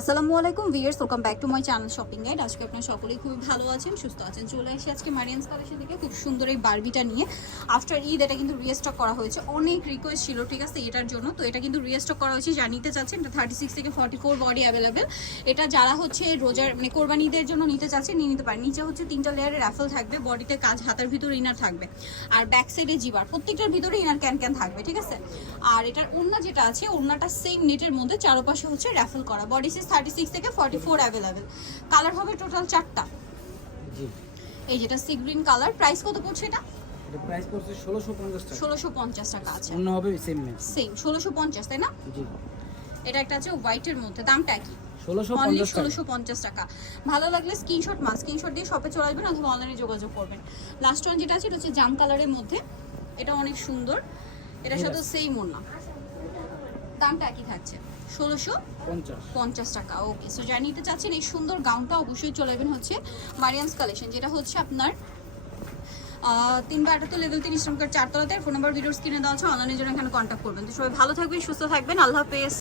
আসসালামু আলাইকুম viewers welcome back to my channel shopping guide. আজকে আপনারা সকলেই খুবই ভালো আছেন, সুস্থ আছেন। চলে এসে আজকে মারিয়ান্স কালেকশন থেকে খুব সুন্দর এই বারবিটা নিয়ে। আফটার ঈদ, এটা কিন্তু রিস্টক করা হয়েছে। অনেক রিকোয়েস্ট ছিল, ঠিক আছে, এটার জন্য। তো এটা কিন্তু রিস্টক করা হয়েছে, যা নিতে চাচ্ছেন, এটা থার্টি সিক্স থেকে ফর্টি ফোর বডি অ্যাভেলেবেল এটা যারা হচ্ছে রোজার মানে কোরবানি ঈদের জন্য নিতে চাচ্ছেন, নিয়ে নিতে পারেন। নিচে হচ্ছে তিনটা লেয়ারের র্যাফেল থাকবে বডিতে কাজ, হাতের ভিতরে ইনার থাকবে। আর ব্যাক সাইডে জিবার, প্রত্যেকটার ভিতরে ইনার ক্যান ক্যান থাকবে, ঠিক আছে? আর এটার ওড়না যেটা আছে, ওড়নাটা সেম নেটের মধ্যে চারপাশে হচ্ছে র্যাফেল করা। বডি থার্টি সিক্স থেকে ফর্টি ফোর অ্যাভেলেবেল কালার হবে টোটাল চারটা। জি। এই যেটা সি গ্রিন কালার প্রাইস কত পড়ছে এটা? এটা প্রাইস পড়ছে ষোলোশো পঞ্চাশ টাকা। ষোলোশো পঞ্চাশ টাকা আছে। অন্য হবে সেম সেম ষোলোশো পঞ্চাশ তাই না? জি। এটা একটা আছে হোয়াইটের মধ্যে দামটা কি ষোলোশো অনলি পঞ্চাশ টাকা। ভালো লাগলে স্ক্রিনশট মাস স্ক্রিনশট দিয়ে শপে চলে আসবেন অথবা অনলাইনে যোগাযোগ করবেন। লাস্ট ওয়ান যেটা আছে এটা হচ্ছে জাম কালারের মধ্যে। এটা অনেক সুন্দর। এটার সাথে সেম ওড়না দামটা একই থাকছে। ষোলোশো পঞ্চাশ। টাকা ওকে সো যারা নিতে চাচ্ছেন এই সুন্দর গাউনটা অবশ্যই চলে যাবেন হচ্ছে মারিয়ামস কালেকশন যেটা হচ্ছে আপনার তিন বা আটাত্তর লেভেল তিন ইসলামকার চারতলাতে। ফোন নাম্বার ভিডিও স্ক্রিনে দেওয়া আছে অনলাইনের জন্য এখানে কন্ট্যাক্ট করবেন। তো সবাই ভালো থাকবেন সুস্থ থাকবেন। আল্লাহ হাফেজ।